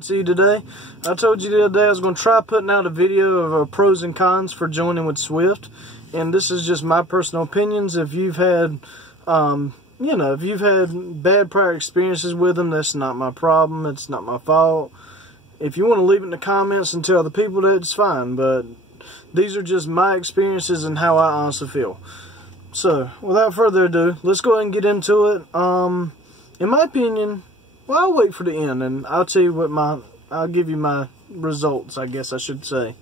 To you today. I told you the other day I was going to try putting out a video of pros and cons for joining with Swift, and this is just my personal opinions. If you've had, if you've had bad prior experiences with them, that's not my problem. It's not my fault. If you want to leave it in the comments and tell the people that, it's fine, but these are just my experiences and how I honestly feel. So, without further ado, let's go ahead and get into it. In my opinion, well, I'll wait for the end, and I'll tell you what I'll give you my results, I guess I should say.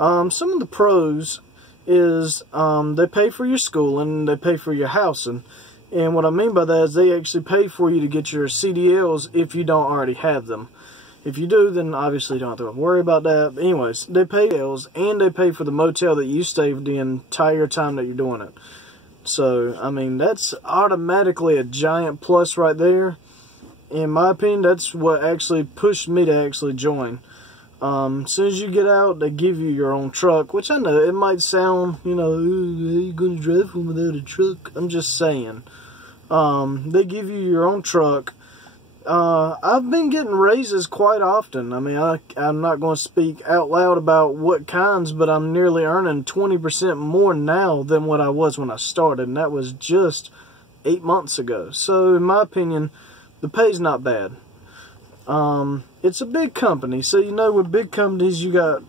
Some of the pros is, they pay for your schooling, they pay for your housing, and what I mean by that is they actually pay for you to get your CDLs if you don't already have them. If you do, then obviously you don't have to worry about that. But anyways, they pay bills, and they pay for the motel that you stay the entire time that you're doing it. So, I mean, that's automatically a giant plus right there. In my opinion, that's what actually pushed me to actually join. As soon as you get out, they give you your own truck, which I know it might sound, are you going to drive home without a truck? I'm just saying. They give you your own truck. I've been getting raises quite often. I mean, I'm not going to speak out loud about what kinds, but I'm nearly earning 20% more now than what I was when I started, and that was just 8 months ago. So, in my opinion, the pay's not bad. It's a big company, so with big companies you got,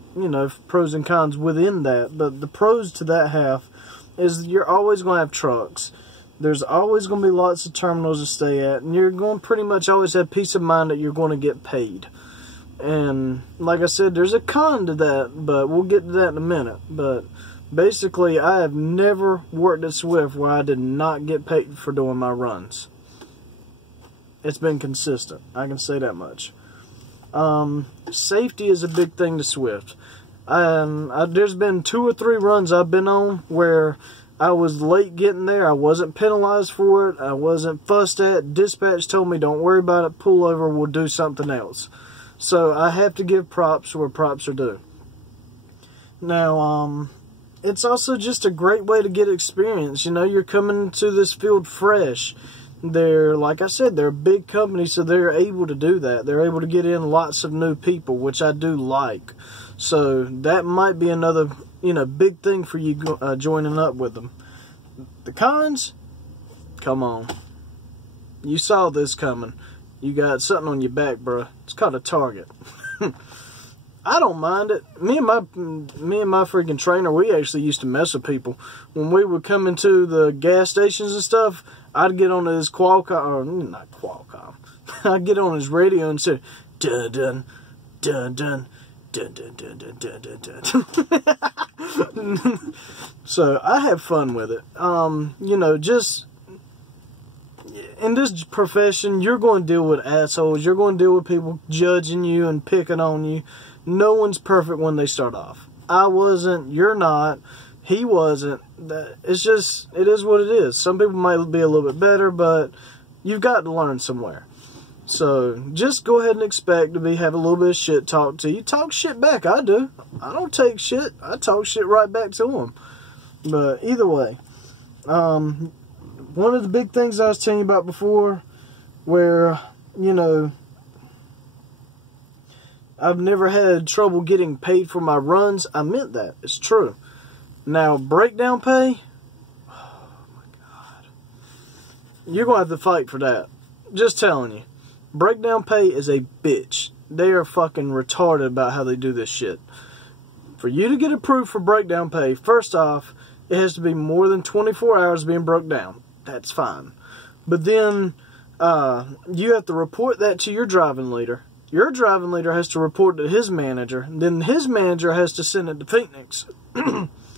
pros and cons within that. But the pros to that half is you're always going to have trucks. There's always going to be lots of terminals to stay at, and you're going to pretty much always have peace of mind that you're going to get paid. And like I said, there's a con to that, but we'll get to that in a minute. But basically, I have never worked at Swift where I did not get paid for doing my runs. It's been consistent. I can say that much. Safety is a big thing to Swift. There's been 2 or 3 runs I've been on where I was late getting there. I wasn't penalized for it. I wasn't fussed at. Dispatch told me, don't worry about it. Pull over. We'll do something else. So I have to give props where props are due. Now, it's also just a great way to get experience. You're coming to this field fresh. They're, like I said, they're a big company, so they're able to do that. They're able to get in lots of new people, which I do like. So that might be another, big thing for you joining up with them. The cons? Come on. You saw this coming. You got something on your back, bro. It's called a target. I don't mind it. Me and my freaking trainer, we actually used to mess with people. When we would come into the gas stations and stuff, I'd get on his Qualcomm, or not Qualcomm. I'd get on his radio and say, dun dun dun dun dun dun dun dun dun dun. So I have fun with it. Just in this profession, you're going to deal with assholes. You're going to deal with people judging you and picking on you. No one's perfect when they start off. I wasn't. You're not. He wasn't. It's just, it is what it is. Some people might be a little bit better, but you've got to learn somewhere. So just go ahead and expect to have a little bit of shit talked to you. Talk shit back. I do. I don't take shit. I talk shit right back to them. But either way, one of the big things I was telling you about before, where, I've never had trouble getting paid for my runs. I meant that. It's true. Now, breakdown pay, oh my God. You're going to have to fight for that. Just telling you. Breakdown pay is a bitch. They are fucking retarded about how they do this shit. For you to get approved for breakdown pay, first off, it has to be more than 24 hours being broke down. That's fine. But then, you have to report that to your driving leader. Your driving leader has to report to his manager. Then his manager has to send it to Phoenix.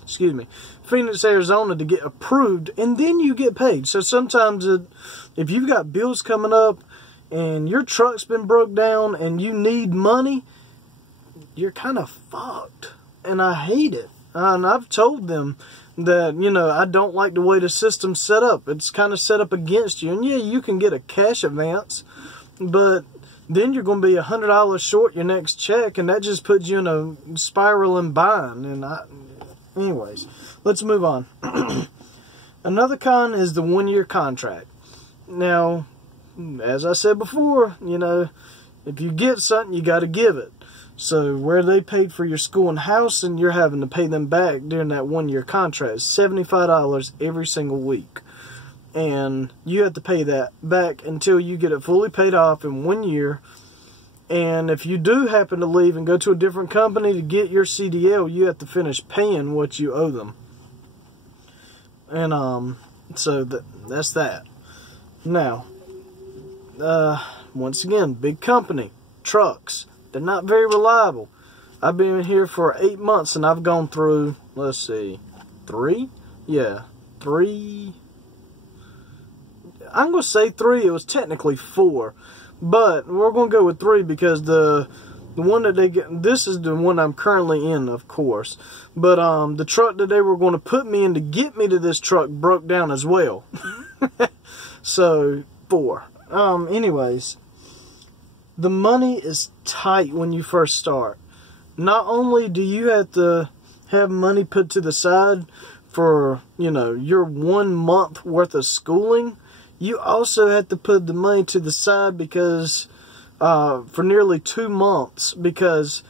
Excuse me, Phoenix, Arizona, to get approved, and then you get paid. So sometimes if you've got bills coming up and your truck's been broke down and you need money, you're kind of fucked. And I hate it. And I've told them that, I don't like the way the system's set up. It's kind of set up against you. And yeah, you can get a cash advance, but then you're going to be $100 short your next check, and that just puts you in a spiraling bind. And anyways, let's move on. Another con is the 1-year contract. Now, as I said before, if you get something, you got to give it. So where they paid for your school and house, and you're having to pay them back during that 1-year contract, $75 every single week. And you have to pay that back until you get it fully paid off in 1 year. And if you do happen to leave and go to a different company to get your CDL, you have to finish paying what you owe them. And so that's that. Now, once again, big company, trucks. They're not very reliable. I've been here for 8 months and I've gone through, let's see, 3? Yeah, 3. I'm going to say 3. It was technically 4. But we're going to go with 3 because the one that they get, this is the one I'm currently in, of course. But the truck that they were going to put me in to get me to this truck broke down as well. So, 4. Anyways, the money is tight when you first start. Not only do you have to have money put to the side for, you know, your 1 month worth of schooling, you also have to put the money to the side because for nearly 2 months, because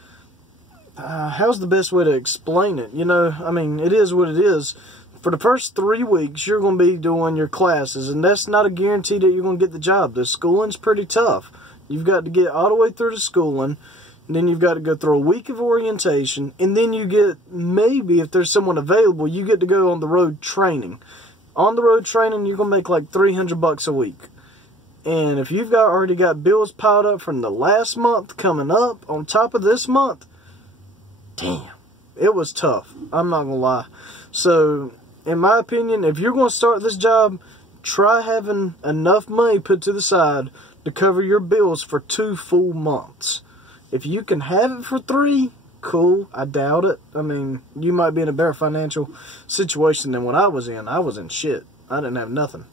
how's the best way to explain it? You know, I mean, it is what it is. For the first 3 weeks, you're going to be doing your classes, and that's not a guarantee that you're going to get the job. The schooling's pretty tough. You've got to get all the way through the schooling, and then you've got to go through a week of orientation, and then you get, maybe if there's someone available, you get to go on the road training. On the road training, you're going to make like $300 a week. And if you've already got bills piled up from the last month coming up on top of this month, damn, it was tough. I'm not going to lie. So, in my opinion, if you're going to start this job, try having enough money put to the side to cover your bills for 2 full months. If you can have it for 3, cool. I doubt it. I mean, you might be in a better financial situation than what I was in. I was in shit. I didn't have nothing.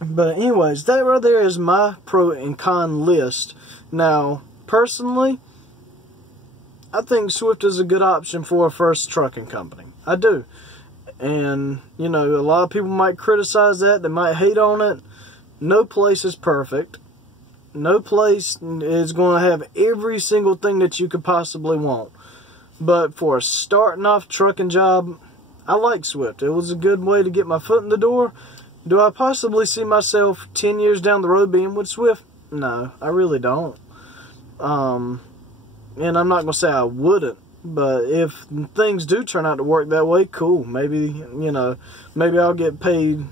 But anyways, that right there is my pro and con list. Now, personally, I think Swift is a good option for a first trucking company. I do. And, you know, a lot of people might criticize that. They might hate on it. No place is perfect. No place is going to have every single thing that you could possibly want. But for a starting off trucking job, I like Swift. It was a good way to get my foot in the door. Do I possibly see myself 10 years down the road being with Swift? No, I really don't. And I'm not going to say I wouldn't. But if things do turn out to work that way, cool. Maybe, you know, maybe I'll get paid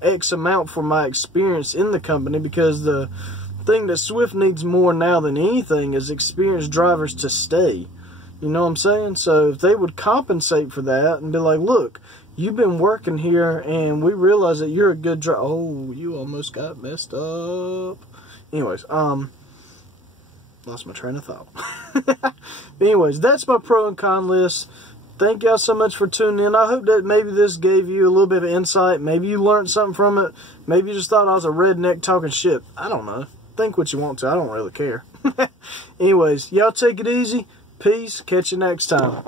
X amount for my experience in the company, because the thing that Swift needs more now than anything is experienced drivers to stay. You know what I'm saying? So if they would compensate for that and be like, look, you've been working here and we realize that you're a good driver. Oh, you almost got messed up. Anyways, lost my train of thought. Anyways, that's my pro and con list. Thank y'all so much for tuning in. I hope that maybe this gave you a little bit of insight. Maybe you learned something from it. Maybe you just thought I was a redneck talking shit. I don't know. Think what you want to. I don't really care. Anyways, y'all take it easy. Peace. Catch you next time.